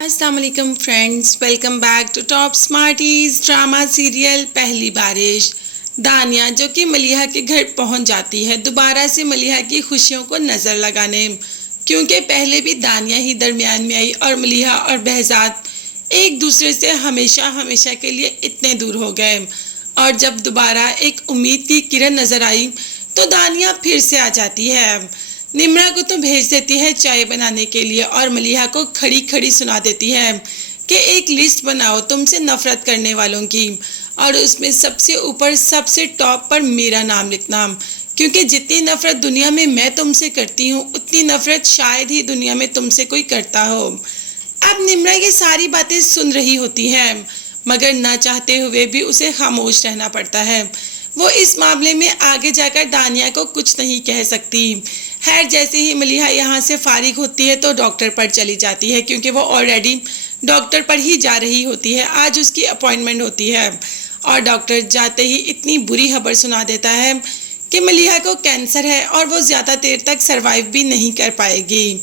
अस्सलाम वालेकुम friends, welcome back to top smarties drama serial Pehli Barish. दानिया जो कि मलिहा के घर पहुंच जाती है दोबारा से मलिहा की खुशियों को नज़र लगाने, क्योंकि पहले भी दानिया ही दरमियान में आई और मलिहा और behzad एक दूसरे से हमेशा हमेशा के लिए इतने दूर हो गए। और जब दोबारा एक उम्मीद की किरण नज़र आई तो दानिया फिर से आ जाती है। निम्रा को तो भेज देती है चाय बनाने के लिए और मलिहा को खड़ी खड़ी सुना देती है कि एक लिस्ट बनाओ तुमसे नफरत करने वालों की, और उसमें सबसे ऊपर सबसे टॉप पर मेरा नाम लिखना, क्योंकि जितनी नफरत दुनिया में मैं तुमसे करती हूँ उतनी नफरत शायद ही दुनिया में तुमसे कोई करता हो। अब निम्रा ये सारी बातें सुन रही होती है, मगर ना चाहते हुए भी उसे खामोश रहना पड़ता है। वो इस मामले में आगे जाकर दानिया को कुछ नहीं कह सकती। खैर, जैसे ही मलिहा यहाँ से फारिग होती है तो डॉक्टर पर चली जाती है, क्योंकि वो ऑलरेडी डॉक्टर पर ही जा रही होती है। आज उसकी अपॉइंटमेंट होती है और डॉक्टर जाते ही इतनी बुरी खबर सुना देता है कि मलिहा को कैंसर है और वो ज़्यादा देर तक सरवाइव भी नहीं कर पाएगी।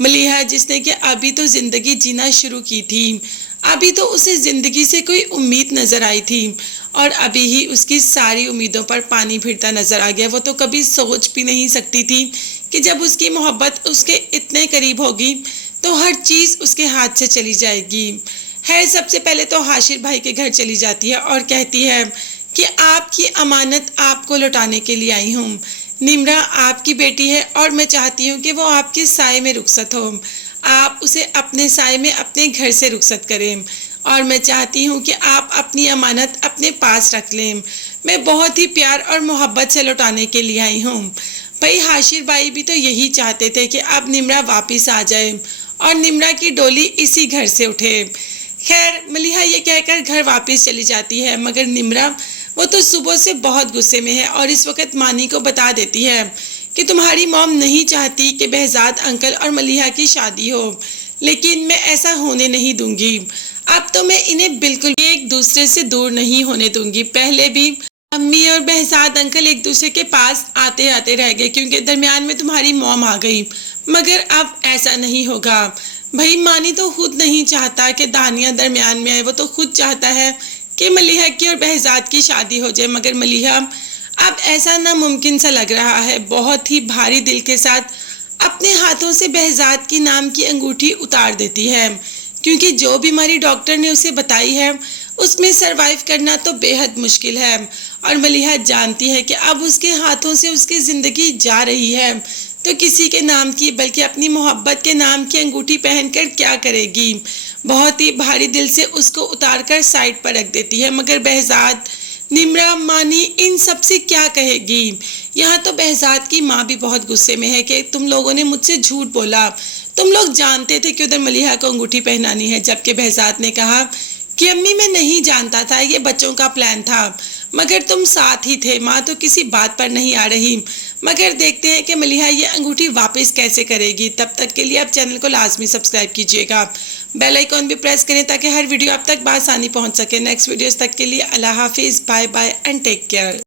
मलिहा जिसने कि अभी तो ज़िंदगी जीना शुरू की थी, अभी तो उसे ज़िंदगी से कोई उम्मीद नज़र आई थी और अभी ही उसकी सारी उम्मीदों पर पानी फिरता नज़र आ गया। वो तो कभी सोच भी नहीं सकती थी कि जब उसकी मोहब्बत उसके इतने करीब होगी तो हर चीज़ उसके हाथ से चली जाएगी। है सबसे पहले तो हाशिर भाई के घर चली जाती है और कहती है कि आपकी अमानत आपको लौटाने के लिए आई हूँ। निम्रा आपकी बेटी है और मैं चाहती हूँ कि वो आपके साए में रुखसत हो। आप उसे अपने साए में अपने घर से रुखसत करें और मैं चाहती हूँ कि आप अपनी अमानत अपने पास रख लें। मैं बहुत ही प्यार और मोहब्बत से लौटाने के लिए आई हूँ। भाई हाशिर भाई भी तो यही चाहते थे कि अब निम्रा वापस आ जाए और निम्रा की डोली इसी घर से उठे। खैर, मलिहा ये कहकर घर वापस चली जाती है, मगर निम्रा वो तो सुबह से बहुत गुस्से में है और इस वक्त मानी को बता देती है कि तुम्हारी मॉम नहीं चाहती कि behzad अंकल और मलिहा की शादी हो, लेकिन मैं ऐसा होने नहीं दूंगी। अब तो मैं इन्हें बिल्कुल भी एक दूसरे से दूर नहीं होने दूंगी। पहले भी अम्मी और behzad अंकल एक दूसरे के पास आते आते रह गए क्योंकि दरमियान में तुम्हारी मॉम आ गई, मगर अब ऐसा नहीं होगा। भाई मानी तो खुद नहीं चाहता कि दानिया दरमियान में आए, वो तो खुद चाहता है कि मलिहा की और behzad की शादी हो जाए, मगर मलिहा अब ऐसा नामुमकिन सा लग रहा है। बहुत ही भारी दिल के साथ अपने हाथों से behzad की नाम की अंगूठी उतार देती है, क्योंकि जो बीमारी डॉक्टर ने उसे बताई है उसमें सरवाइव करना तो बेहद मुश्किल है और मलिहा जानती है कि अब उसके हाथों से उसकी ज़िंदगी जा रही है तो किसी के नाम की बल्कि अपनी मोहब्बत के नाम की अंगूठी पहनकर क्या करेगी। बहुत ही भारी दिल से उसको उतारकर साइड पर रख देती है, मगर behzad, निम्रा, मानी इन सब से क्या कहेगी। यहाँ तो behzad की माँ भी बहुत गुस्से में है कि तुम लोगों ने मुझसे झूठ बोला, तुम लोग जानते थे कि उधर मलिहा को अंगूठी पहनानी है, जबकि behzad ने कहा कि अम्मी मैं नहीं जानता था, ये बच्चों का प्लान था, मगर तुम साथ ही थे। माँ तो किसी बात पर नहीं आ रही, मगर देखते हैं कि मलिहा ये अंगूठी वापस कैसे करेगी। तब तक के लिए आप चैनल को लाजमी सब्सक्राइब कीजिएगा, बेल आइकॉन भी प्रेस करें ताकि हर वीडियो आप तक बआसानी पहुंच सके। नेक्स्ट वीडियोस तक के लिए अल्लाह हाफिज़, bye bye and take care.